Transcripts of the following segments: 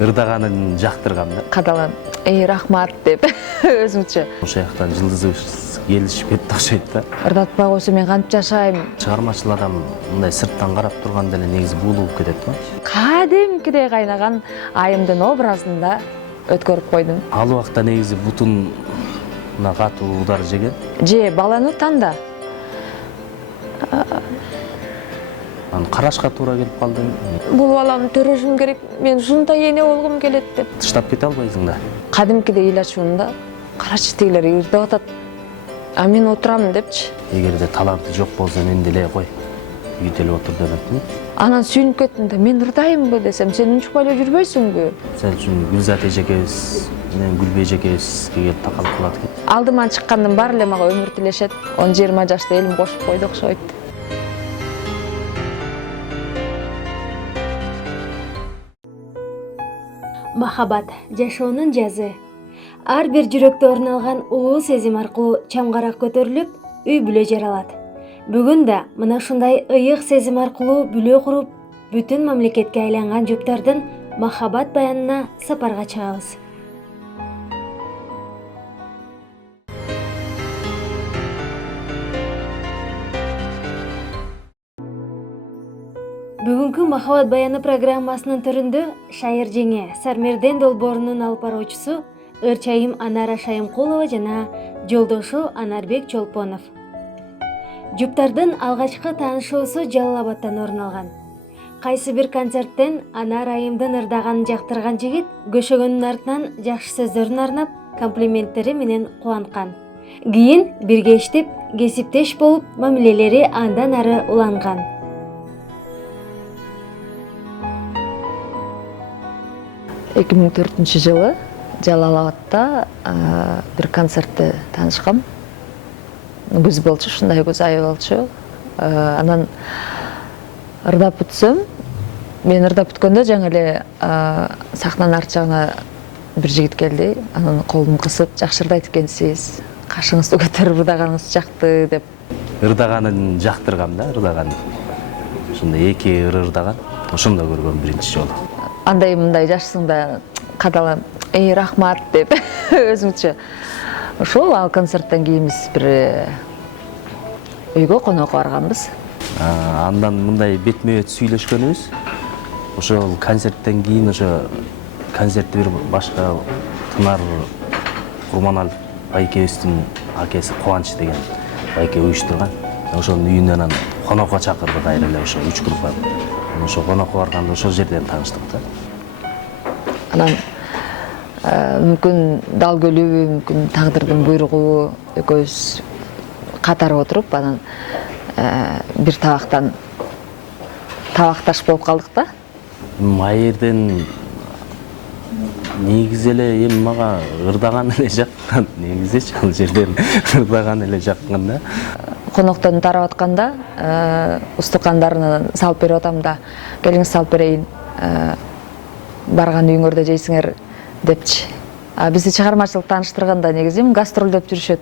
ырдаганын жактыргам да. Кадалан рахмат деп өзүмчө. Ошол жактан жылдызыбыз келишип кетти окшойт да. Ырдатпай койсо мен кантип жашайм? Чыгармачыл адам мындай сырттан карап турганда эле негизи буулуп кетет го. Кадимкидей кайнаган айымдын образында өткөрүп койдум. Ал убакта негизи бутуна катуу удар жеген. Же баланы танда. Аны карашка туура келип калды. Бул баланы төрөшүм керек, мен ушундай эне болгум келет деп. Тыштап кете албайсың да. Кадимкидей ыйлачуумда карачы тигилер ырдап атат. А мен отурам депчи. Эгерде таланты жок болсо мен деле кой. Үйдө эле отур деп. Анан сүйүнүп кеттим да, мен ырдаймбы десем, сен унчукпай эле жүрбөйсүңбү? Сен үчүн Гүлзат эжекебиз менен Гүлбей эжекебизге келип такалып калат экен. Алдыман чыккандын баары эле мага өмүр тилешет. 10-20 жашта элим кошуп койду окшойт. Махаббат жашоонун жазы. Ар бир жүрөктө орун алган улуу сезим аркылуу чамгарак көтөрүлүп, үй бүлө жаралат. Бүгүн да мына ушундай ыйык сезим аркылуу бүлө куруп, бүтүн мамлекетке айланган жуптардын махаббат баянына сапарга чыгабыз. Бүгүнкү махаббат баяны программасынын төрүндө шайыр жеңе Сармерден долбоорунун алып баруучусу ырчайым Анара Шайымкулова жана жолдошу Анарбек Чолпонов. Жуптардын алгачкы таанышуусу Жалал Абадтан орун алган. Кайсы бир концерттен Анара айымдын ырдаганын жактырган жигит көшөгөнүн артынан жакшы сөздөрүн арнап, комплименттери менен кубанткан. Кийин бирге иштеп, кесиптеш болуп, мамилелери андан ары уланган. 2004 жылы Жалал Абадта бир концертте таанышкам. Күз болчу, ушундай күз айы болчу. Анан ырдап бүтсөм, мен ырдап бүткөндө жаңы эле сахнанын арт жагына бир жигит келди. Анан колумду кысып, жакшы ырдайт экенсиз, кашыңызды көтөрүп ырдаганыңыз жакты деп. Ырдаганын жактыргам да, ырдаганын. Ушундай эки ырдаган, ошондо көргөм биринчи жолу. Андай мындай жашсыңда кадалам рахмат деп өзүмчө. Ошол ал концерттен кийин биз бир үйгө конокко барганбыз. Андан мындай бетме-бет сүйлөшкөнүбүз. Ошол концерттен кийин ошо концертти бир башка Тынар Курманалов байкебиздин акеси Кубанч деген байке уюштурган. Ошонун үйүнөн анан конокко чакырды кайра эле ошо 3 группа. Ошо конокко барганда ошол жерден тааныштык да. Анан мүмкүн дал көлүүбү, мүмкүн тагдырдын буйругубу экөөбүз катары отуруп, анан бир табакташ болуп калдык да. Майырден негизи эле эми мага ырдаган эле жаккан, негизичи ал жерден ырдаган эле жаккан да. Коноктон тарап атканда устукандарынан салып берип атам да, келиңиз салып берейин, барган үйүңөрдө жейсиңер депчи. Бизди чыгармачылык тааныштырганда негизи гастролдоп жүрүшөт.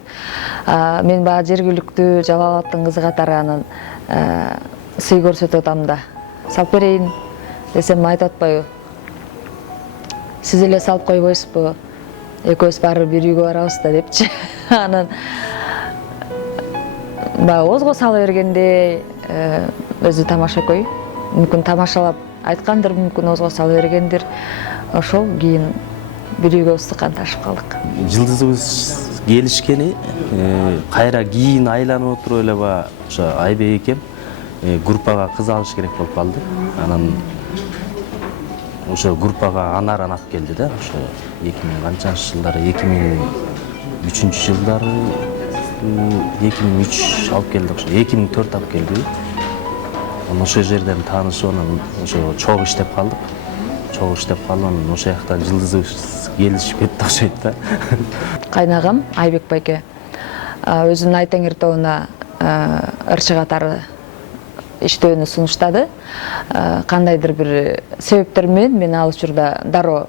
Мен баягы жергиликтүү Жалал Абадтын кызы катары анан сый көрсөтүп атам да. Салып берейин десем айтып атпайбы? Сиз эле салып койбойсузбу? Экөөбүз баары бир үйгө барабыз да депчи. Анан баягы озго сала бергенде өзү тамашакөй, мүмкүн тамашалап айткандыр, мүмкүн озго сала бергендир. Ошол кийин бир үйгө ыстыккан ташып калдык. Жылдызыбыз келишкени кайра кийин айланып отуруп эле баягы ошо Айбек экем группага кыз алыш керек болуп калды. Анан ошо группага Анараны алып келди да. Ошо 2000 канчанчы жылдары, 2003 жылдары 2003 алып келди ошо. 2004 алып келди. Анан ошол жерден таанышып, анан ошо чогуу иштеп калдык. Чогуу иштеп калып, анан ошол жактан жылдызыбыз келишип кетти окшойт да. Кайнагам Айбек байке өзүнүн Ай Теңир тобуна ырчы катары иштөөнү сунуштады. Кандайдыр бир себептер менен мен ал учурда дароо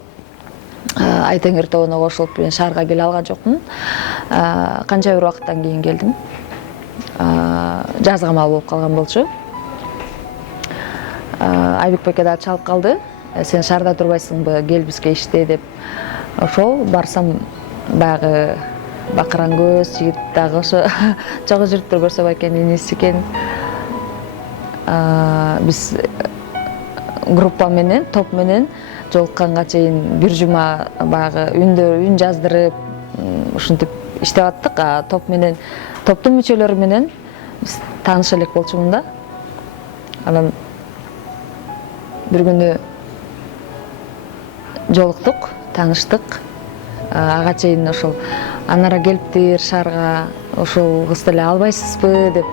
Ай Теңир тобуна кошулуп, мен шаарга келе алган жокмун. Канча бир убакыттан кийин келдим. Жазга мал болуп калган болчу. Айбек байке да чалып калды. сен шаарда турбайсыңбы, кел бизге иште деп. Ошол барсам баягы бакыран көз жигит дагы ошо чогуу жүрүп көрсө экен, иниси экен. Биз группа менен, топ менен жолукканга чейин бир жума баягы үн жаздырып, ушинтип иштеп аттык. Топтун мүчөлөрү менен биз тааныша элек болчумун да. Анан бир күнү жолуктук, тааныштык. Ага чейин ошол Анара келиптир шаарга, ошол кызды эле албайсызбы деп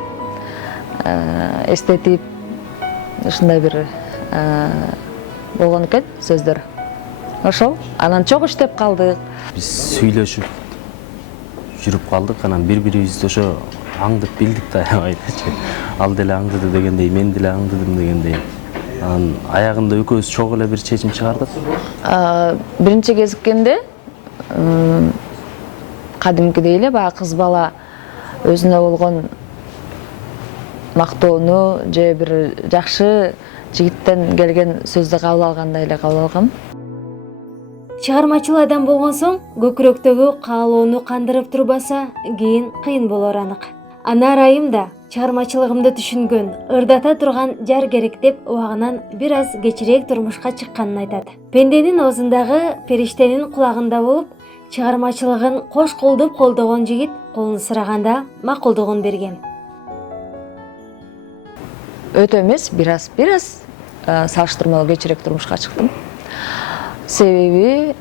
эстетип, ушундай бир болгон экен сөздөр. Ошол анан чогуу иштеп калдык. Биз сүйлөшүп жүрүп калдык, анан бири-бирибизди ошо аңдып билдик да айтачы. Ал деле аңдыды дегендей, мен деле аңдыдым дегендей. Анан аягында экөөбүз чогуу эле бир чечим чыгардык. Биринчи кезиккенде кадимкидей эле баягы кыз бала өзүнө болгон мактоону же бир жакшы жигиттен келген сөздү кабыл алгандай эле кабыл алгам. Чыгармачыл адам болгон соң көкүрөктөгү каалоону кандырып турбаса, кийин кыйын болор анык. Анар айым да чыгармачылыгымды түшүнгөн, ырдата турган жар керек деп убагынан бир аз кечирээк турмушка чыкканын айтат. Пенденин оозундагы периштенин кулагында болуп, чыгармачылыгын кош колдоп колдогон жигит колун сураганда макулдугун берген. Өтө эмес, бир аз салыштырмалуу кечирээк турмушка чыктым. Себеби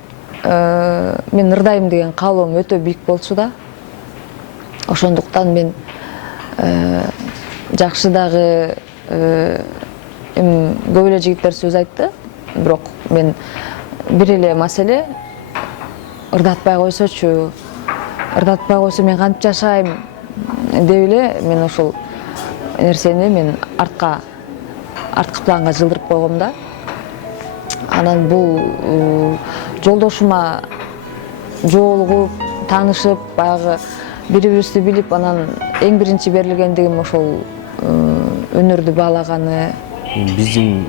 мен ырдайм деген каалоом өтө бийик болчу да. Ошондуктан мен жакшы дагы көп эле жигиттер сөз айтты, бирок мен бир эле маселе ырдатпай койсочу, ырдатпай койсо мен кантип жашайм деп эле мен ошол нерсени мен арткы планга жылдырып койгом да. Анан бул жолдошума жолугуп, таанышып, баягы бири-бирибизди билип, анан эң биринчи берилгендигим ошол өнөрдү баалаганы. Биздин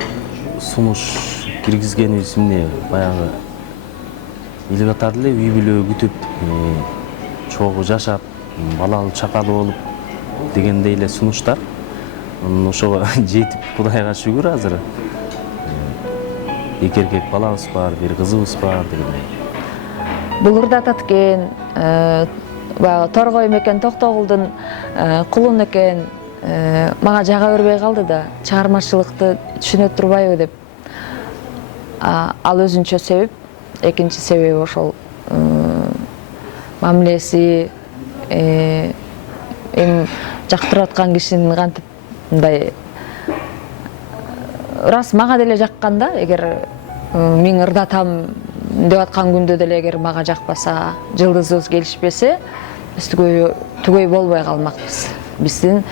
сунуш киргизгенибиз эмне баягы эл катары эле үй бүлө күтүп, чогуу жашап, балалуу чакалуу болуп дегендей эле сунуштар. Ошого жетип, Кудайга шүгүр азыр. Эки эркек балабыз бар, бир кызыбыз бар дегендей. Бул ырдатат экен, баягы Торгой экен, Токтогулдун кулун экен, мага жага бербей калды да, чыгармачылыкты түшүнө турбайбы деп. Ал өзүнчө себеп, экинчи себеби ошол мамилеси, эми жактырып аткан кишинин кантип мындай рас мага деле жаккан да, эгер мен ырдатам деп аткан күндө деле эгер мага жакпаса, жылдызыбыз келишпесе, биз түгөй болбой калмакпыз. Биздин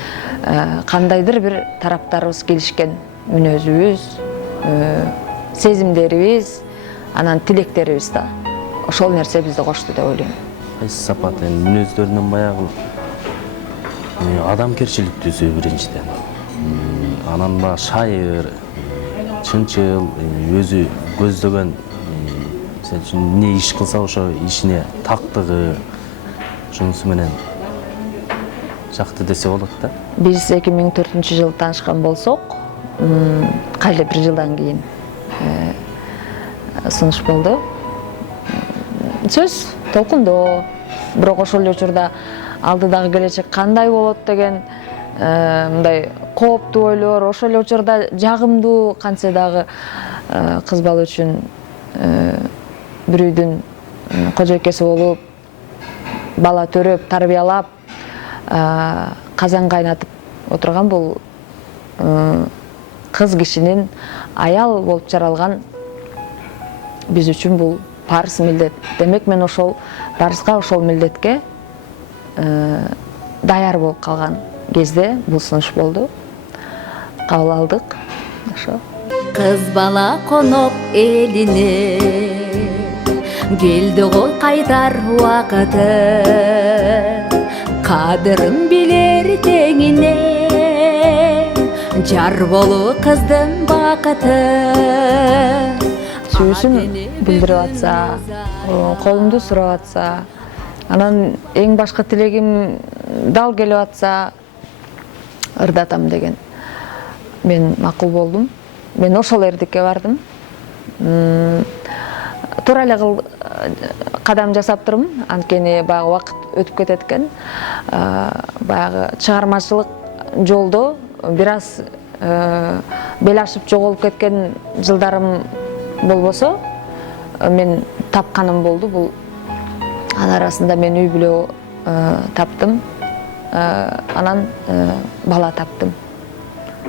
кандайдыр бир тараптарыбыз келишкен, мүнөзүбүз, сезимдерибиз, анан тилектерибиз да. Ошол нерсе бизди кошту деп ойлойм. Кайсы сапат мүнөздөрүнөн баягы адамкерчиликтүүсү биринчиден. Анан ба шайыр, чынчыл, өзү көздөгөн, мисалы үчүн эмне иш кылса ошо ишине тактыгы, ошонусу менен жакты десе болот да. Биз 2004-жылы таанышкан болсок, кайра бир жылдан кийин сунуш болду. Сөз толкундоо, бирок ошол эле учурда алдыдагы келечек кандай болот деген мындай кооптуу ойлор, ошол эле учурда жагымдуу кантсе дагы кыз бала үчүн бир үйдүн кожойкеси болуп, бала төрөп, тарбиялап, казан кайнатып отурган бул кыз кишинин аял болуп жаралган биз үчүн бул парыз милдет. Демек мен ошол парызга, ошол милдетке даяр болуп калган кезде бул сунуш болду. Кабыл алдык. Ошо. Кыз бала коноп элине келди го кайтар убакыты, кадырын билер теңине жар болуу кыздын бакыты. Сүйүүсүн билдирип атса, колумду сурап атса, анан эң башкы тилегим дал келип атса ырдатам деген мен макул болдум. Мен ошол эрдикке бардым. Туура эле кадам жасап турмун, анткени баягы убакыт өтүп кетет экен. Баягы чыгармачылык жолдо бир аз бел ашып жоголуп кеткен жылдарым болбосо, мен тапканым болду. Бул анын арасында мен үй бүлө таптым, анан бала таптым.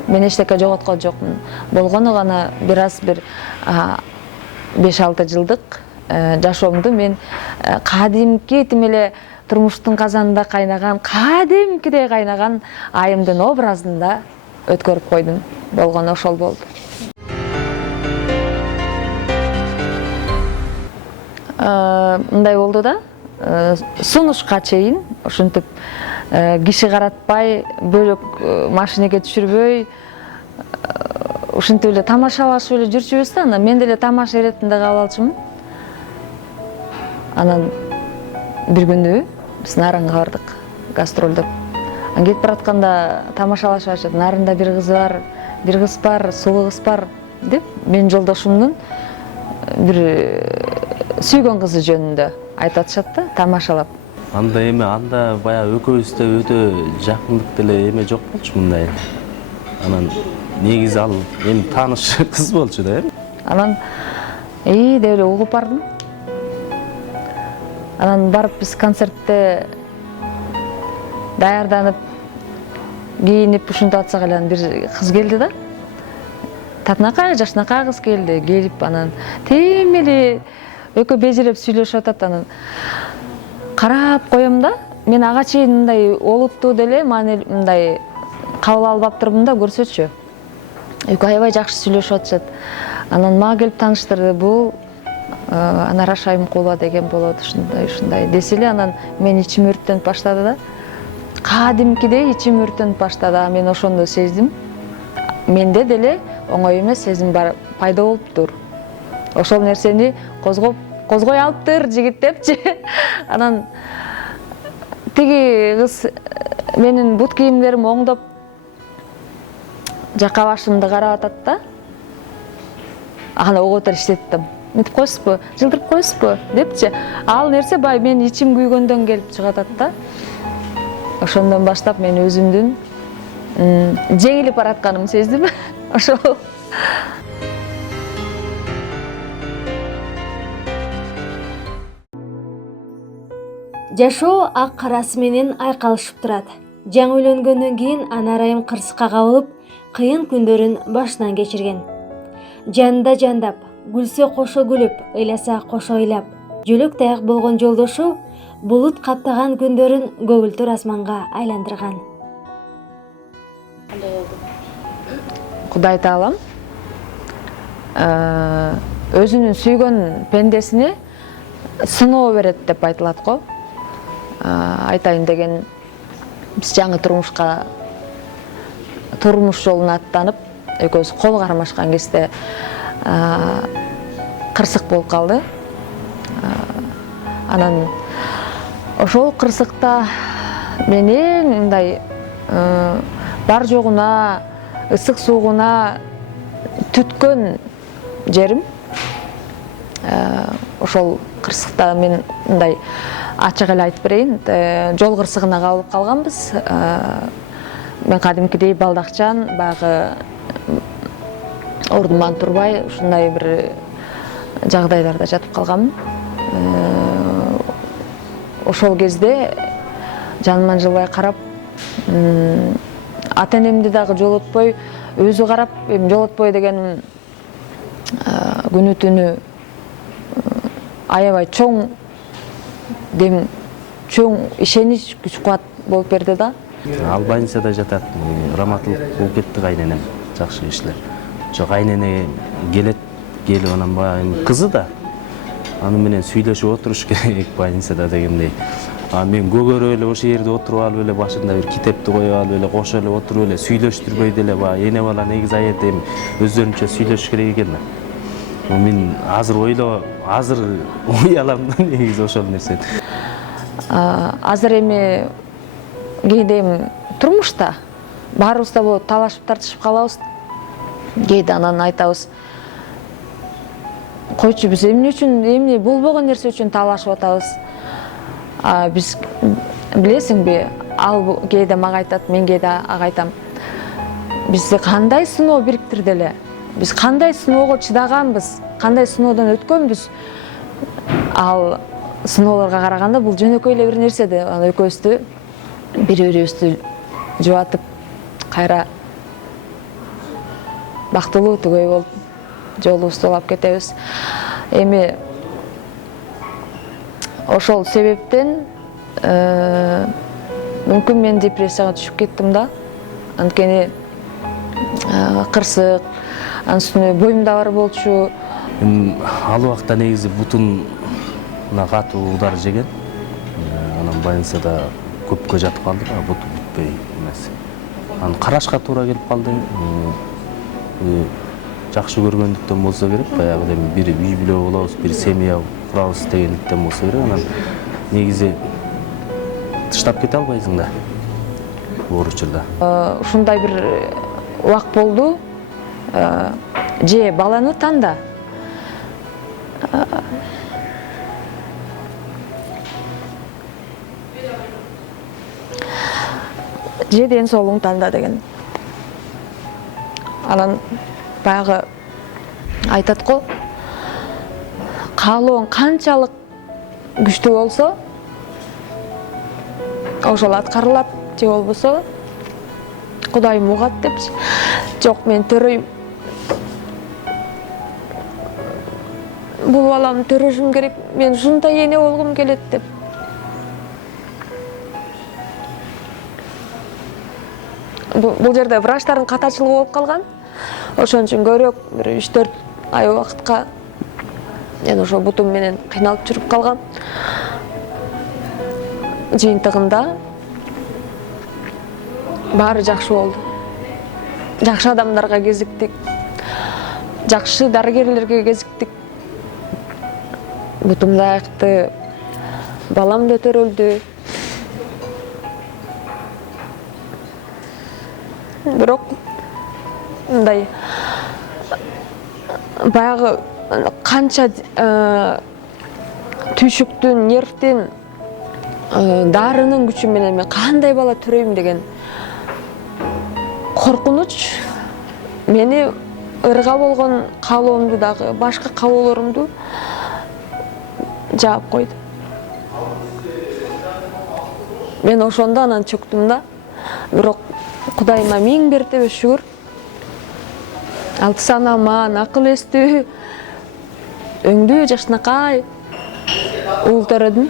Мен эчтеке жоготкон жокмун. Болгону гана бир аз бир 5-6 жылдык жашоомду мен кадимки тим эле турмуштун казанында кайнаган, кадимкидей кайнаган айымдын образында өткөрүп койдум. Болгону ошол болду. Мындай болду да, сунушка чейин ошентип киши каратпай, бөлөк машинеге түшүрбөй, ушинтип эле тамашалашып эле жүрчүбүз да. Анан мен деле тамаша иретинде калып алчумун. Анан бир күнү биз Нарынга бардык гастролдоп. Анан кетип баратканда тамашалашып атышат. Нарында бир кыз бар, сулуу кыз бар деп менин жолдошумдун бир сүйгөн кызы жөнүндө айтып атышат да, тамашалап. Анда эме, анда баягы экөөбүздө өтө жакындык деле эме жок болчу мындай. Анан негизи ал эми тааныш кыз болчу да. Анан деп эле угуп бардым. Анан барып биз концертте даярданып, кийинип ушинтип атсак эле бир кыз келди да. Татынакай, жашынакай кыз келди. Келип анан тим эле экөө безиреп сүйлөшүп атат. Анан карап коем да, мен ага чейин мындай олуттуу деле мындай кабыл албаптырмын да, көрсөчү. Экөө аябай жакшы сүйлөшүп атышат. Анан мага келип тааныштырды. Бул Анара Шайымкулова деген болот, ушундай десе эле анан мен ичим өрттөнүп баштады да. Кадимкидей ичим өрттөнүп баштады. Мен ошондо сездим. Менде деле оңой эмес сезим пайда болуптур. Ошол нерсени козгой алыптыр жигит депчи. Анан тиги кыз менин бут кийимдерим оңдоп жака башымды карап атат да. Аны оготор иштеттим. Мынтип койсузбу, жылдырып койсузбу депчи. Ал нерсе бай мен ичим күйгөндөн келип чыгып атат да. Ошондон баштап мен өзүмдүн жеңилип баратканымды сездим. Ошол. Жашоо ак карасы менен айкалышып турат. Жаңы үйлөнгөндөн кийин Анар айым кырсыкка кабылып, кыйын күндөрүн башынан кечирген. Жанында жандап, күлсө кошо күлүп, ыйласа кошо ыйлап, жөлөк таяк болгон жолдошу булут каптаган күндөрүн көгүлтүр асманга айландырган. Кудай таалам өзүнүн сүйгөн пендесине сыноо берет деп айтылат го. Айтайын деген биз жаңы турмуш жолуна аттанып, экөөбүз кол кармашкан кезде кырсык болуп калды. Анан ошол кырсыкта мен эң мындай бар жогуна, ысык суугуна түткөн жерим ошол кырсыкта мен мындай ачык эле айтып берейин, жол кырсыгына кабылып калганбыз. Мен кадимкидей балдакчан, баягы ордуман турбай, ушундай бир жагдайларда жатып калганмын. Ошол кезде жаныман жылбай карап, ата-энемди дагы жолотпой, өзү карап, жолотпой дегеним күнү түнү аябай чоң дем, чоң ишенич, күч кубат болуп берди да. Ал больницада жатат, раматылык болуп кетти кайненем, жакшы кишилер. Жок, кайнене келип анан баягы кызы да аны менен сүйлөшүп отуруш керек больницада дегендей. Мен көгөрүп эле ошол жерде отуруп алып эле башында бир китепти коюп алып эле кошо эле отуруп эле сүйлөштүрбөй деле баягы эне бала негизи аятта эми өздөрүнчө сүйлөшүш керек экен да. Мен азыр уялам да негизи ошол нерсени. Азыр эми кээде эми турмушта баарыбыз да болот, талашып тартышып калабыз. Кээде анан айтабыз, койчу биз эмне үчүн, эмне болбогон нерсе үчүн талашып атабыз. Биз билесиңби, ал кээде мага айтат, мен кээде ага айтам. Бизди кандай сыноо бириктирди эле? Биз кандай сыноого чыдаганбыз, кандай сыноодон өткөнбүз? Ал сыноолорго караганда бул жөнөкөй эле бир нерсе да. Анан экөөбүздү бири-бирибизди жубатып, кайра бактылуу түгөй болуп, жолубузду улап кетебиз. Эми ошол себептен мүмкүн мен депрессияга түшүп кеттим да. Анткени кырсык, анын үстүнө боюмда бар болчу. Ал убакта негизи бутуна катуу удар жеген. Анан больницада көпкө жатып калдым, буту бүтпөй эмес. Анан карашка туура келип калды. Жакшы көргөндүктөн болсо керек, баягы бир үй бүлө болобуз, бир семья курабыз дегендиктен болсо керек. Анан негизи тыштап кете албайсың да оор учурда. Ушундай бир убак болду. Же баланы танда. Же ден соолугуңду танда деген. Анан баягы айтат го, каалооң канчалык күчтүү болсо, ошол аткарылат, же болбосо Кудайым угат депчи. Жок, мен төрөйм. Бул баламды төрөшүм керек, мен ушундай эне болгум келет деп. Бул жерде врачтардын катачылыгы болуп калган. Ошон үчүн көбүрөөк бир 3-4 ай убакытка мен ошо бутум менен кыйналып жүрүп калгам. Жыйынтыгында баары жакшы болду. Жакшы адамдарга кезиктик, жакшы дарыгерлерге кезиктик. Бутум да айыкты, балам да төрөлдү. Бирок мындай баягы канча түйшүктүн, нервтин, дарынын күчү менен мен кандай бала төрөйм деген коркунуч мени ырга болгон каалоомду дагы, башка каалоолорумду жаап койду. Мен ошондо анан чөктүм да. Бирок Кудайыма миң мертебе шүгүр. Алты санаман, акыл эстүү, өңдүү жакшынакай уул төрөдүм.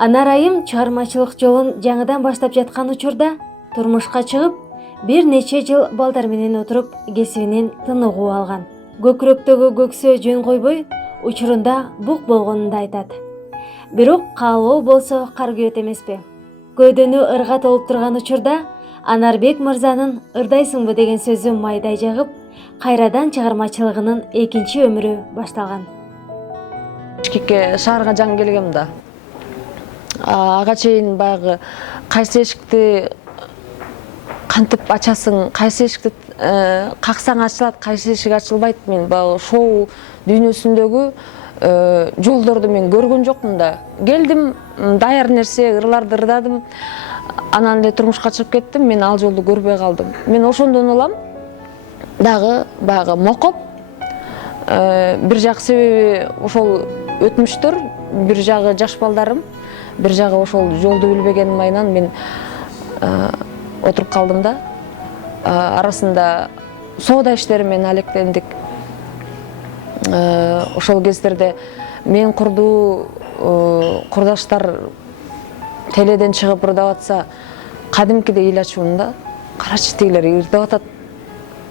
Анар айым чыгармачылык жолун жаңыдан баштап жаткан учурда турмушка чыгып, бир нече жыл балдар менен отуруп, кесибинен тыныгуу алган. Көкүрөктөгү көксөө жөн койбой, учурунда бук болгонун да айтат. Бирок каалоо болсо кар күйөт эмеспи? Көөдөнү ырга толуп турган учурда Анарбек мырзанын «Ырдайсыңбы» деген сөзү майдай жагып, кайрадан чыгармачылыгынын экинчи өмүрү башталган. Бишкекке шаарга жаңы келгем да. Ага чейин баягы кайсы эшикти кантип ачасың, кайсы эшикти каксаң ачылат, кайсы эшик ачылбайт. Мен баягы шоу дүйнөсүндөгү жолдорду мен көргөн жокмун да. Келдим, даяр нерсе ырларды ырдадым. Анан эле турмушка чыгып кеттим. Мен ал жолду көрбөй калдым. Мен ошондон улам дагы баягы мокоп, бир жак себеби ошол өтмүштөр, бир жагы жаш балдарым, бир жагы ошол жолду билбегеним айынан мен отуруп калдым да. Арасында соода иштери менен алектендик. Ошол кездерде мен курдуу курдаштар теледен чыгып ырдап атса, кадимкидей ыйлачумун да. Карачы тигилер ырдап атат.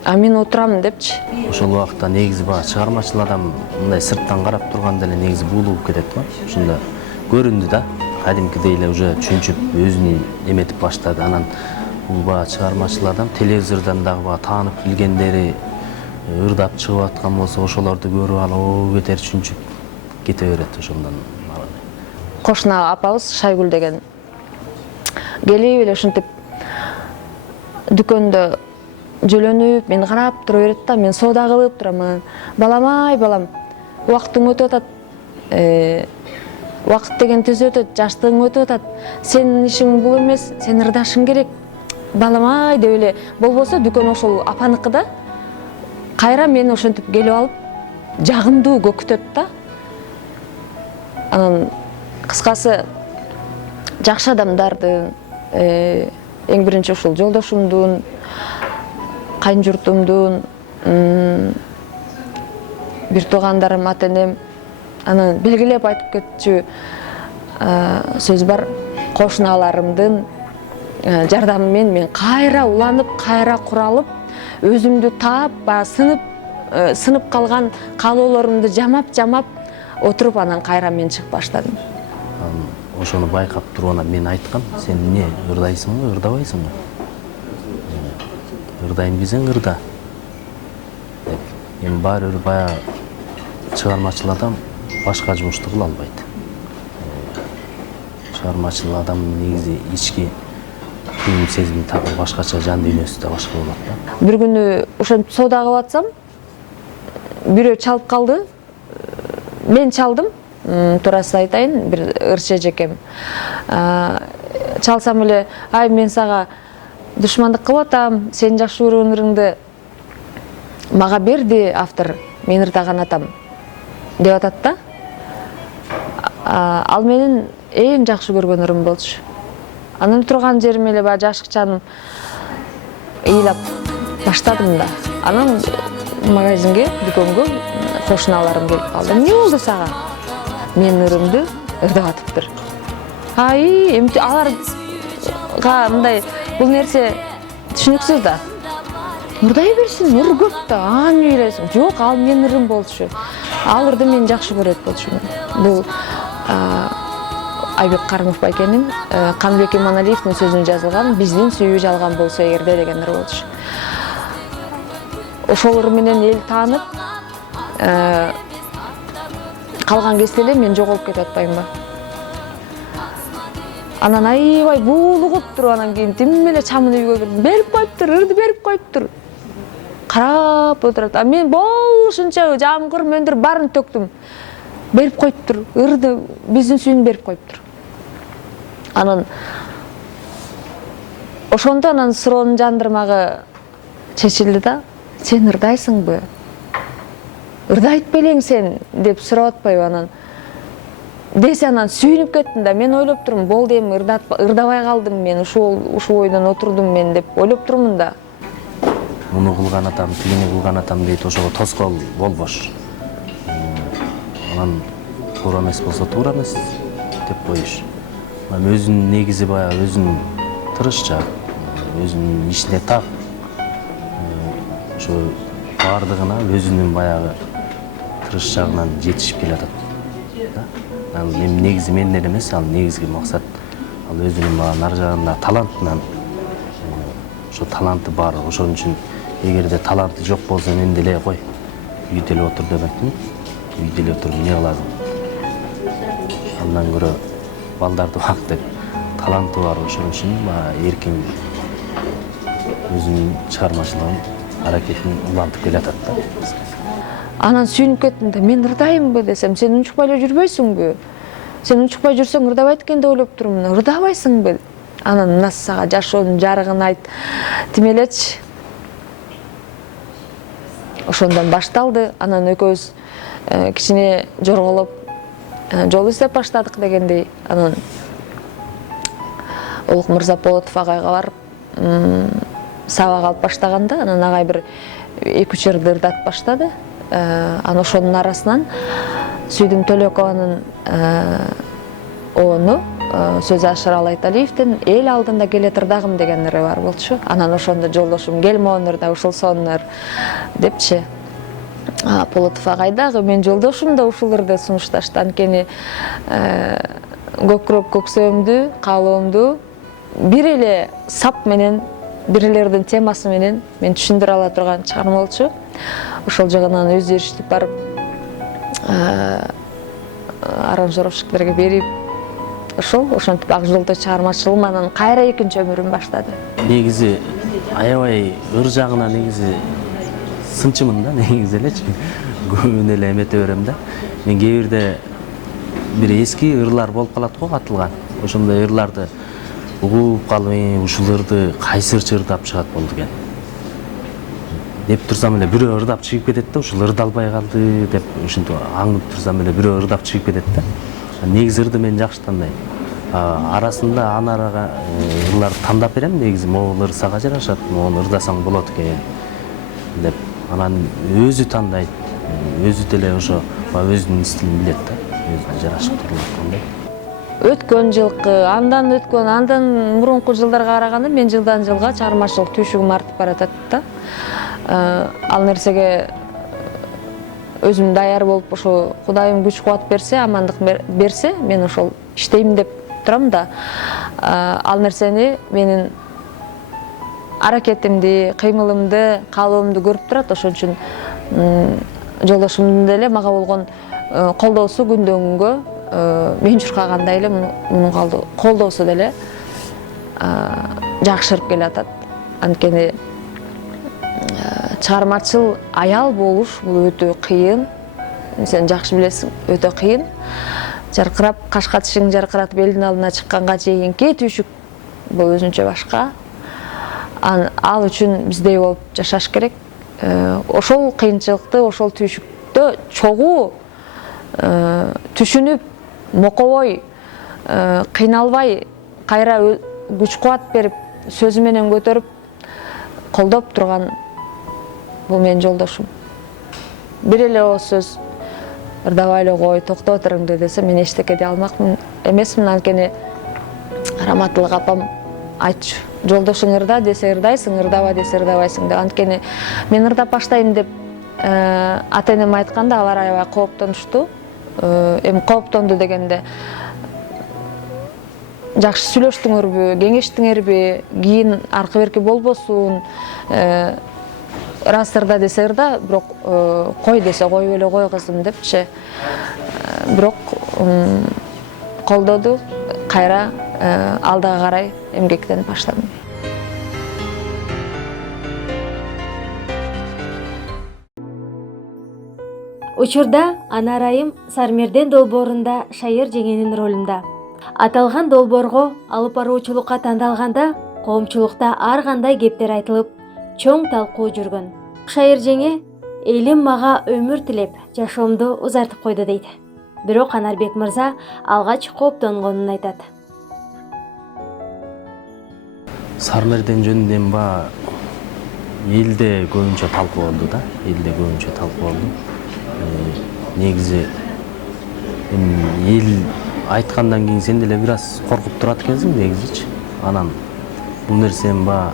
а мен отурамын депчи. Ошол убакта негизи баягы чыгармачыл адам мындай сырттан карап турганда эле негизи буулугуп кетет го. Ушунда көрүндү да, кадимкидей эле уже чүнчүп өзүн эметип баштады. Анан бул баягы чыгармачыл адам телевизордон дагы баягы таанып билгендери ырдап чыгып аткан болсо ошолорду көрүп алып о кетер чүнчүп кете берет ошондон. Кошуна апабыз Шайгүл деген келип эле ушинтип дүкөндө жөлөнүп мени карап тура берет да, мен соода кылып турам. Анан балам балам, убактың өтүп атат, убакыт деген тез өтөт, жаштыгың өтүп атат, сенин ишиң бул эмес, сен ырдашың керек балам деп эле. Болбосо дүкөн ошол апаныкы да, кайра мени ошентип келип алып жагымдуу көкүтөт да. Анан кыскасы жакшы адамдардын, эң биринчи ушул жолдошумдун, кайынжуртумдун, бир туугандарым, ата-энем, анан белгилеп айтып кетчү сөз бар. Кошуналарымдын жардамы менен мен кайра уланып, кайра куралып, өзүмдү таап, сынып калган каалоолорумду жамап отуруп, анан кайра мен чыгып баштадым. Ошону байкап туруп анан мен айткам, сен эмне ырдайсыңбы, ырдабайсыңбы? Ырдайм десең ырда деп. Эми баары бир баягы чыгармачыл адам башка жумушту кыла албайт. Чыгармачыл адамдын негизи ички түйүн сезими так башкача, жан дүйнөсү да башка болот да. Бир күнү ошентип соода кылып атсам, бирөө чалып калды. Мен чалдым, турасын айтайын, бир ырчы эжекем. Чалсам эле, ай мен сага душмандык кылып атам, сен жакшы көргөн ырыңды мага берди автор, мен ырдаган атам деп атат да. Ал менин эң жакшы көргөн ырым болчу. Анын турган жерим эле баягы жашыкчаным ыйлап баштадым да. Анан магазинге, дүкөнгө кошуналарым келип калды. Эмне болду сага? Менин ырымды ырдап атыптыр. Эми аларга мындай бул нерсе түшүнүксүз да. Ырдай берсин, ыр көп да, эмне ойлойсуң? Жок, ал менин ырым болчу. Ал ырды мен жакшы көрөт болчу. Бул Айбек Карымов байкенин Каныбек Иманалиевдин сөзүнө жазылган «Биздин сүйүү жалган болсо эгерде» деген ыр болчу. Ошол ыр менен эл таанып, калган кезде эле мен жоголуп кетип атпаймынбы? Анан аябай буулугуп туруп, анан кийин тим эле чамын үйгө берип коюптур, ырды берип коюптур. Карап отурат. Мен болушунча жамгыр, мөндүр баарын төктүм. Берип коюптур, ырды, биздин сүйүүнү берип коюптур. Анан ошондо анан суроонун жандырмагы чечилди да. Сен ырдайсыңбы? Ырдайт белең сен деп сурап атпайбы анан? Десе анан сүйүнүп кеттим да. Мен ойлоп турмун, болду эми ырдабай калдым мен, ушул ойдон отурдум мен деп ойлоп турмун да. Муну кылган атам, тигини кылган атам дейт, ошого тоскоол болбош. Анан туура эмес болсо туура эмес деп коюш. Өзүнүн негизи баягы өзүнүн тырышчаак, өзүнүн ишине так, ошо баардыгына өзүнүн баягы тырышчагынан жетишип келатат. Ал негизи менен эле эмес, ал негизги максат ал өзүнүн нары жагында талантынан, ошо таланты бар. Ошон үчүн эгерде таланты жок болсо мен деле кой, үйдө эле отур демекмин. Үйдө эле отуруп эмне кыласың? Андан көрө балдарды бак деп, таланты бар, ошон үчүн эркин өзүнүн чыгармачылыгын, аракетин улантып келатат да. Анан сүйүнүп кеттим да, мен ырдаймынбы десем, сен унчукпай эле жүрбөйсүңбү? Сен унчукпай жүрсөң ырдабайт экен деп ойлоп турмун. Ырдабайсыңбы? Анан мына сага жашоонун жарыгын айт, тимелечи. Ошондон башталды. Анан экөөбүз кичине жорголоп жол издеп баштадык дегендей. Анан Улук Мырзаполотов агайга барып сабак алып баштаганда, анан агай бир 2-3 ырды ырдатып баштады. Анан ошонун арасынан Сүйдүм Төлөкованын оону сөз Ашырал Айталиевдин эл алдында келетирдагым деген ыре бар болчу. Анан ошондо жолдошум келмоонур да ушулсонур депчи. Полотов агай дагы мен жолдошум да ушул ырды сунушташты. Анткени көкүрөк көксөөмдү, каалоомду бир эле сап менен, бирлердин темасы менен мен түшүндүрө ала турган чыгарма болчу. Ошол жагынан өзгөрүштүп барып аранжировщиктерге берип, ошентип ак жолдо чыгармачылыгым анан кайра экинчи өмүрүм баштады. Негизи аябай ыр жагына негизи сынчымын да, негизи элечи. Көбүн эле эмете берем да. Мен кээ бирде бир эски ырлар болуп калат го катылган. Ошондой ырларды угуп калып, ушул ырды кайсы ырчы ырдап чыгат болду экен деп турсам эле бирөө ырдап чыгып кетет да, ушул ырдалбай калды деп ушинтип аңдып турсам эле бирөө ырдап чыгып кетет да. Негизи ырды мен жакшы тандайм. Арасында анарага ырларды тандап берем, негизи могул ыр сага жарашат, могуну ырдасаң болот экен деп. Анан өзү тандайт, өзү деле ошо өзүнүн стилин билет да, өзүнө жарашыктуу кандай. Өткөн жылкы, андан мурунку жылдарга караганда мен жылдан жылга чыгармачылык түйшүгүм артып баратат да. Ал нерсеге өзүм даяр болуп, ошо Кудайым күч кубат берсе, амандык берсе, мен ошол иштейм деп турам да. Ал нерсени менин аракетимди, кыймылымды, каалоомду көрүп турат. Ошон үчүн жолдошумдун деле мага болгон колдоосу күндөн күнгө мен чуркагандай эле мунун колдоосу деле жакшырып келатат. Анткени чыгармачыл аял болуш бул өтө кыйын. Сен жакшы билесиң, өтө кыйын. Жаркырап, кашка тишиң жаркыратып элдин алдына чыкканга чейинки түйшүк бул өзүнчө башка. Ал үчүн биздей болуп жашаш керек. Ошол кыйынчылыкты, ошол түйшүктө чогуу түшүнүп, мокобой, кыйналбай, кайра күч кубат берип, сөзү менен көтөрүп, колдоп турган бул менин жолдошум. Бир эле ооз сөз ырдабай эле кой, токтот ырыңды десе, мен эчтеке дей алмакмын эмесмин. Анткени Раматылык апам айтчу, жолдошуң ырда десе ырдайсың, ырдаба десе ырдабайсың деп. Анткени мен ырдап баштайм деп ата-энем айтканда алар аябай кооптонушту. Эми кооптонду дегенде жакшы сүйлөштүңөрбү, кеңештиңерби, кийин аркы берки болбосун, рас ырда десе ырда, бирок кой десе коюп эле кой кызым депчи. Бирок колдоду, кайра алдыга карай эмгектенип баштадым. Учурда Анар айым Сармерден долбоорунда шайыр жеңенин ролунда. Аталган долбоорго алып баруучулукка тандалганда коомчулукта ар кандай кептер айтылып, чоң талкуу жүргөн. Шайыр жеңе элим мага өмүр тилеп, жашоомду узартып койду дейт. Бирок Анарбек мырза алгач кооптонгонун айтат. Сармерден жөнүндө элде көбүнчө талкуу болду да, элде көбүнчө талкуу болду. Негизи эл айткандан кийин сен деле бир аз коркуп турат экенсиң негизичи. Анан бул нерсени мисалы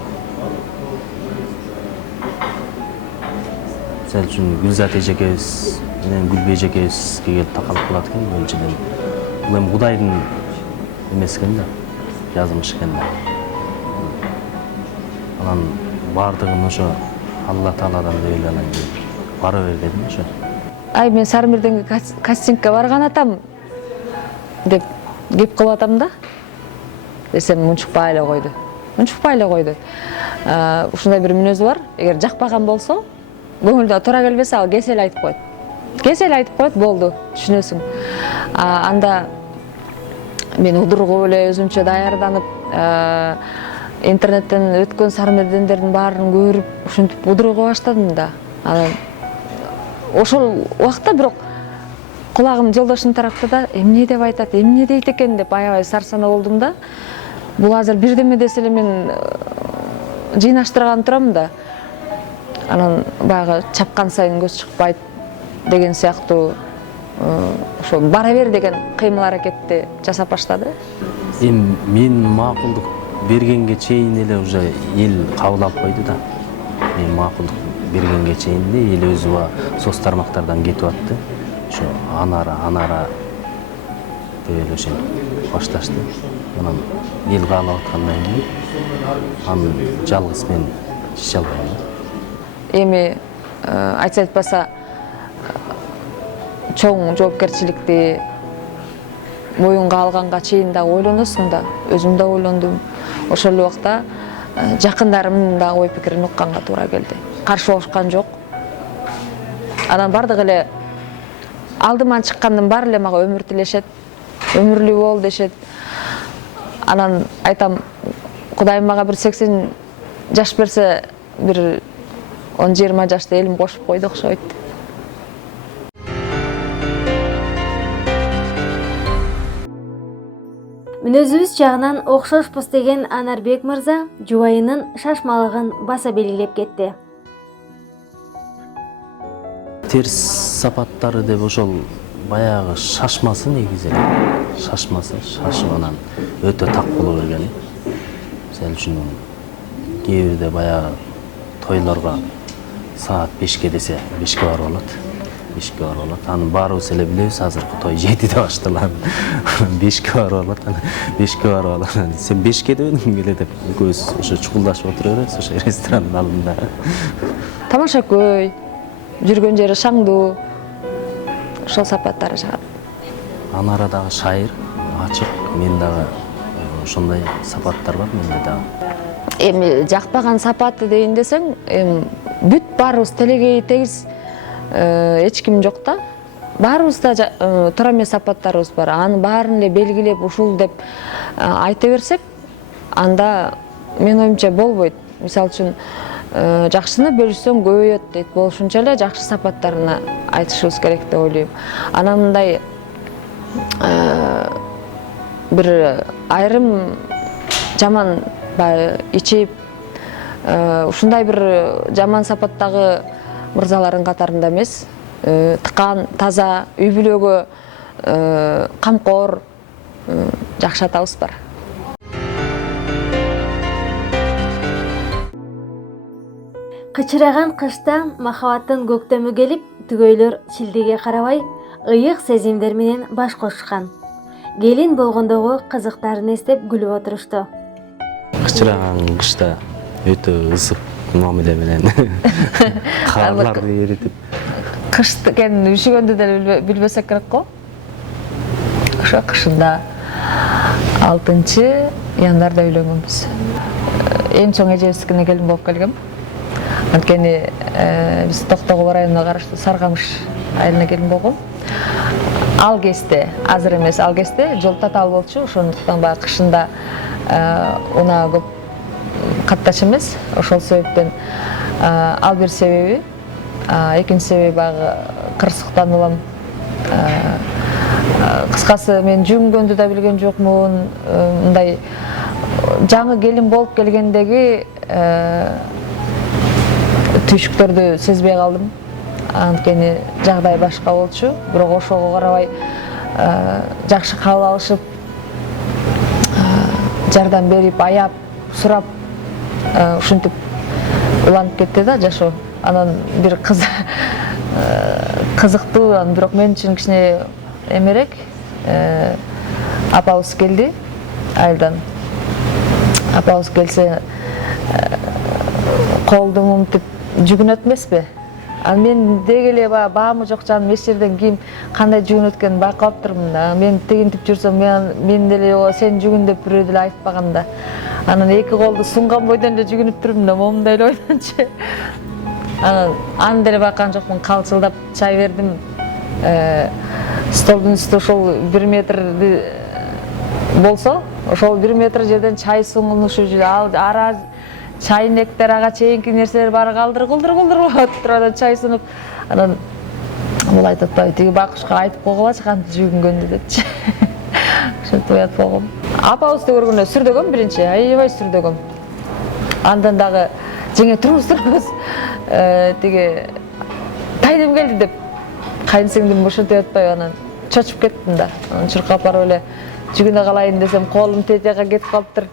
үчүн Гүлзат эжекебиз менен Гүлбей эжекебизге келип такалып калат экен биринчиден. Бул эми Кудайдын эмеси экен да, жазмышы экен да. Анан баардыгын ошо Алла Тааладан деп эле анан кийин бара бер дедим ошо. Ай, мен Сармерденге кастингке барган атам деп кеп кылып атам да. Десем мунчукпай эле койду. Ушундай бир мүнөзү бар. Эгер жакпаган болсо, көңүлдө туура келбесе, ал кесе эле айтып коет. Болду, түшүнөсүң. Анда мен удургуп эле өзүмчө даярданып, интернеттен өткөн Сармердендердин баарын көрүп, ушинтип удургуп баштадым да. Ошол убакта бирок кулагым жолдошум тарапта да эмне деп айтат, эмне дейт экен деп аябай сарсана болдум да. Бул азыр бирдеме десе эле мен жыйнаштырган турам да. Анан баягы чапкан сайын көз чыкпайт деген сыяктуу ошо бара бер деген кыймыл аракетти жасап баштады. эми мен макулдук бергенге чейин эле уже эл кабыл алып койду да. Мен макулдук бергенге чейин эле эл өзү соц тармактардан кетип атты. Ошо анара деп эле ошентип башташты. Анан эл каалап аткандан кийин аны жалгыз мен чече албайм. Эми айтса айтпаса чоң жоопкерчиликти моюнга алганга чейин да ойлоносуң да, өзүм да ойлондум. Ошол эле убакта жакындарымдын да ой пикирин укканга туура келди. Каршы болушкан жок. Анан бардык эле алдыман чыккандын баары эле мага өмүр тилешет, өмүрлүү бол дешет. Анан айтам, Кудайым мага бир 80 жаш берсе, бир 10-20 жашта элим кошуп койду окшойт. Мүнөзүбүз жагынан окшошпуз деген Анарбек мырза жубайынын шашмалыгын баса белгилеп кетти. Терс сапаттары деп ошол баягы шашмасы негизи эле. Шашмасы, шашып анан өтө так боло берген. Мисалы үчүн кээ бирде баягы тойлорго саат 5ке десе 5ке барып алат. 5ке барып алат. Аны баарыбыз эле билебиз, азыркы той 7де башталат. 5ке барып алат, 5ке барып алат. Сен 5ке дебедиң эле деп экөөбүз ошо чукулдашып отура беребиз ошо ресторандын алдында. Тамаша көй, жүргөн жери шаңдуу. Ошол сапаттары жагат. Анара дагы шайыр, ачык, мен дагы ошондой сапаттар бар менде дагы. Эми жакпаган сапаты дейин десең, бүт баарыбыз телегей тегиз эч ким жок да. Баарыбызда туура эмес сапаттарыбыз бар. Анын баарын эле белгилеп ушул деп айта берсек, анда мен оюмча болбойт. Мисалы үчүн жакшыны бөлүшсөң көбөйөт дейт. Болушунча эле жакшы сапаттарына айтышыбыз керек деп ойлойм. Анан мындай бир айрым жаман ичип ушундай бир жаман сапаттагы мырзалардын катарында эмес, тыкан, таза, үй бүлөгө камкор, жакшы атабыз бар. Кычыраган кышта махабаттын көктөмү келип, түгөйлөр чилдеге карабай, ыйык сезимдер менен баш кошушкан. Келин болгондогу кызыктарын эстеп күлүп отурушту. Кычыраган кышта өтө ысык мамиле менен карларды эритип. Кыш экенин үшүгөндө деле билбесек керек го. Ошо кышында 6-январда үйлөнгөнбүз. Эң чоң эжебиздикине келин болуп келгем. Анткени биз Токтогул районуна караштуу Саргамыш айылына келин болгом. Ал кезде, азыр эмес, ал кезде жол татаал болчу, ошондуктан баягы кышында унаа көп катташ эмес. Ошол себептен ал бир себеби, экинчи себеби баягы кырсыктан улам. Кыскасы мен жүнгөндү да билген жокмун. Мындай жаңы келин болуп келгендеги түйшүктөрдү сезбей калдым. Анткени жагдай башка болчу, бирок ошого карабай жакшы кабыл алышып, жардам берип, аяп, сурап, ушинтип уланып кетти да жашоо. Анан бир кызыктуу, бирок мен үчүн кичине эмерек апабыз келди айылдан. Апабыз келсе колду мумтуп жүгүнөт эмеспи? Ал мен деги эле баамы жок жаным эч жерден ким кандай жүгүнөт экенин байкап турмун. Мен тигинтип жүрсөм, мен деле сен жүгүн деп бирөө деле айтпаган да. Анан эки колду сунган бойдон эле жүгүнүп турмун да, момундай эле ойдончу. Аны деле байкаган жокмун, калчылдап чай бердим. Столдун үстү ошол 1 метр болсо, ошол 1 метр жерден чай суңунушуп жүрүп, ал ара чайнектер, ага чейинки нерселер баары кылдыр турат, чай сунуп. Анан бул айтып атпайбы, тиги байкушка айтып койгулачы кантип жүгүнгөндү депчи. Ошентип уят болгом. Апабызды көргөндө сүрдөгөм биринчи, аябай сүрдөгөм. Андан дагы жеңе турбуз. Тиги тайным келди деп кайынсиңдим ошентип атпайбы, анан чочуп кеттим да. Анан чуркап барып эле жүгүнө калайын десем колум тээ жакка кетип калыптыр.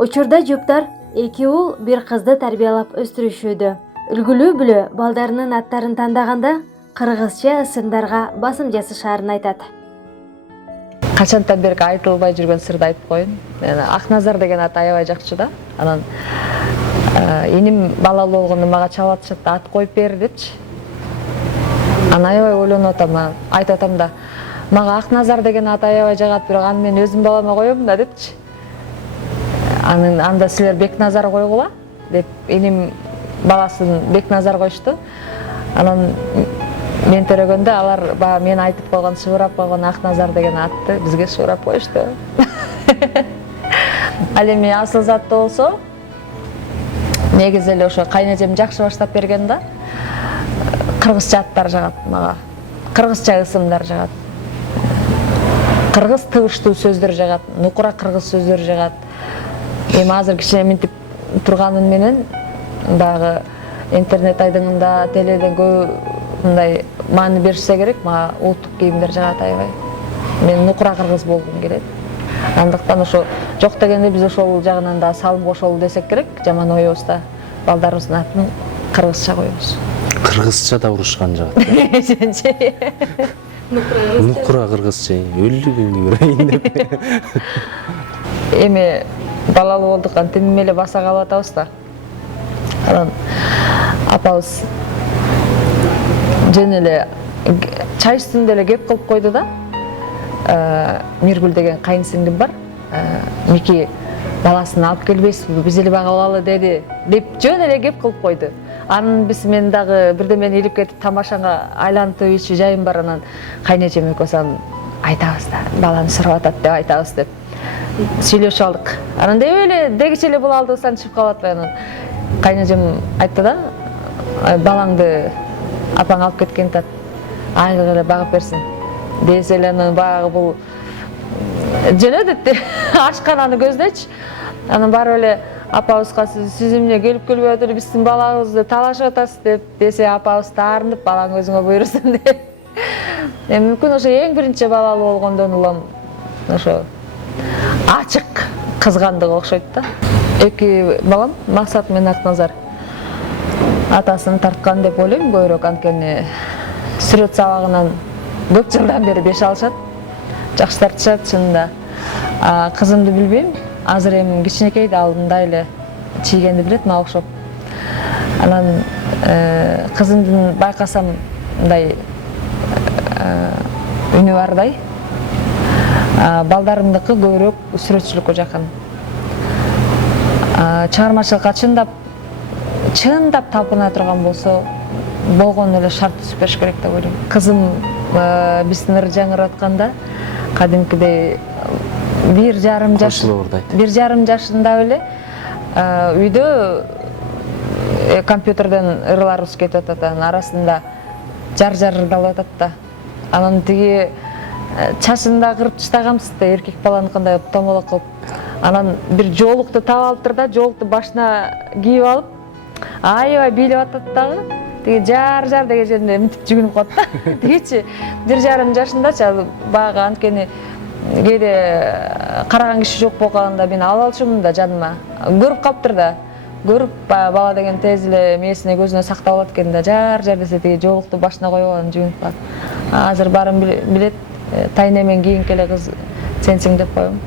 Учурда жуптар 2 уул 1 кызды тарбиялап өстүрүшүүдө. Үлгүлүү бүлө балдарынын аттарын тандаганда кыргызча ысымдарга басым жасашаарын айтат. Качантан бери айтылбай жүргөн сырды айтып коеюн. Мен Акназар деген ат аябай жакчу да. Анан эним балалуу болгондо мага чалып атышат да, ат коюп бер депчи. Анан аябай ойлонуп атам, айтып атам да, мага Акназар деген ат аябай жагат, бирок аны мен өзүм балама коем да депчи. Анда силер Бекназар койгула деп эним баласын Бекназар коюшту. Анан мен төрөгөндө алар баягы мен айтып койгон, шыбырап койгон Акназар деген атты бизге шыбырап коюшту. Ал эми асыл затты болсо, негизи эле ошо кайнэжем жакшы баштап берген да. Кыргызча аттар жагат мага. Кыргызча ысымдар жагат. Кыргыз тыбыштуу сөздөр жагат, нукура кыргыз сөздөр жагат. Эми азыр кичине минтип турганын менен баягы интернет айдыңында, теледен көп мындай маани беришсе керек, мага улуттук кийимдер жагат аябай. Мен нукура кыргыз болгум келет. Андыктан ошо жок дегенде биз ошол жагынан да салым кошолу десек керек, жаман оюбузда балдарыбыздын атын кыргызча коебуз. Кыргызча да урушкан жагат. Нукура кыргызча өлүгүңдү көрөйүн деп. Эми балалуу болдук, антип эле баса калып атабыз да. Анан апабыз жөн эле чай үстүндө эле кеп кылып койду да. Миргүл деген кайын сиңдим бар. Мики баласын алып келбейсизби, биз эле багып алалы деди деп жөн эле кеп кылып койду. Анын мен дагы бирдемени илип кетип тамашага айланып ийчү жайым бар. Анан кайнэжем экөөбүз айтабыз да, баланы сурап атат деп айтабыз деп сүйлөшүп алдык. Анан деп эле дегиче эле бул алдыбыздан чыгып калып атпайбы. Анан кайнэжем айтты да, балаңды апаң алып кеткен атат, айлык эле багып берсин. Десе эле анан баягы бул жөнөдүт ачкананы көздөчү. Анан барып эле апабызга сиз эмне келип келбей атып биздин балабызды талашып атасыз деп десе, апабыз таарынып балаң өзүңө буйрусун деп. Эми мүмкүн ошо эң биринчи балалуу болгондон улам ошо ачык кызгандык окшойт да. Эки балам, Максат менен Акназар, атасын тарткан деп ойлойм көбүрөөк, анткени сүрөт сабагынан көп жылдан бери беш алышат. Жакшы тартышат чынында. Кызымды билбейм. Азыр эми кичинекей да, алдында эле чийгенди билет мага окшоп. Анан кызымдын байкасам мындай үнү бардай. Балдарымдыкы көбүрөөк сүрөтчүлүккө жакын. Чыгармачылыкка чындап талпына турган болсо, болгон эле шарт түзүп бериш керек деп ойлойм. Кызым биздин ыр жаңырып атканда кадимкидей 1,5 жашында эле үйдө компьютерден ырларыбыз кетип атат, анын арасында жар-жардалып атат да. Анан тиги чачында кырып таштаганбыз да, эркек баланыкындай томолок кылып. Анан бир жоолукту таап алыптыр да, жоолукту башына кийип алып, аябай бийлеп атат дагы. Тиги жар деген жеринде мынтип жүгүнүп калат да. Тигичи 1,5 жашындачы, баягы анткени кээде караган киши жок болуп калганда мен алып алчумун да жаныма. Көрүп калыптыр да. Көрүп бала деген тез эле мээсине көзүнө сактап алат экен да, жар десе тиги жоолукту башына коюп алып жүгүнүп калат. Азыр баарын билет, тайнемен кийинки эле кыз сенсиң деп коем.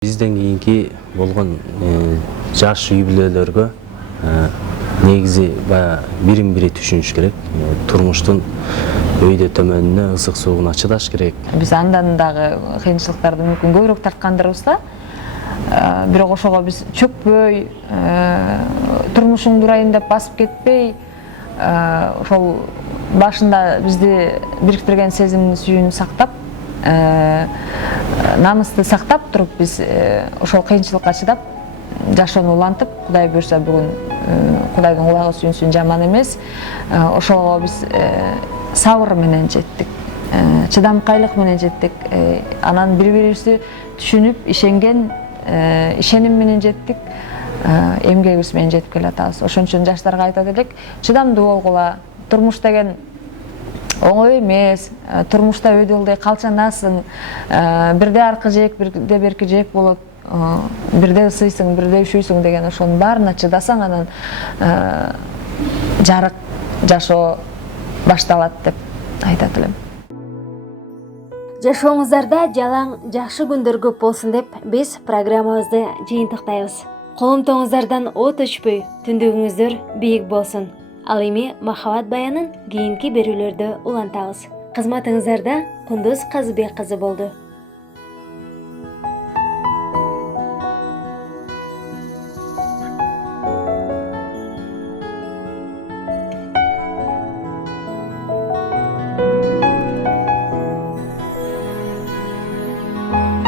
Бизден кийинки болгон жаш үй бүлөлөргө негизи бирин-бири түшүнүш керек. Турмуштун өйдө төмөнүнө, ысык сууна чыдаш керек. Биз андан дагы кыйынчылыктарды мүмкүн көбүрөөк тарткандырбыз да. Бирок ошого биз чөкпөй, турмушуң дурайын деп басып кетпей, ошол башында бизди бириктирген сезимдин сүйүүнү сактап, намысты сактап туруп биз ошол кыйынчылыкка чыдап жашоону улантып, Кудай буйрса бүгүн Кудайдын кулагы сүйүнсүн, жаман эмес. Ошого биз сабыр менен жеттик, чыдамкайлык менен жеттик. Анан бири-бирибизди түшүнүп, ишенген, ишеним менен жеттик. эмгегибиз менен жетип келатабыз. Ошон үчүн жаштарга айтат элек, чыдамдуу болгула. Турмуш деген оңой эмес. Турмушта өйдөлдөй калчанасың. Бирде аркы жээк, бирде берки жээк болот. Бирде ысыйсың, бирде üşүйсүң деген ошонун баарына чыдасаң анан жарык жашоо башталат деп айтат элем. Жашооңуздарда жалаң жакшы күндөр көп болсун деп биз программабызды жыйынтыктайбыз. Колумтоңуздардан от өчпөй, түндүгүңүздөр бийик болсун. Ал эми махабат баянын кийинки берүүлөрдө улантабыз. Кызматыңыздарда Кундуз Казыбек кызы болду.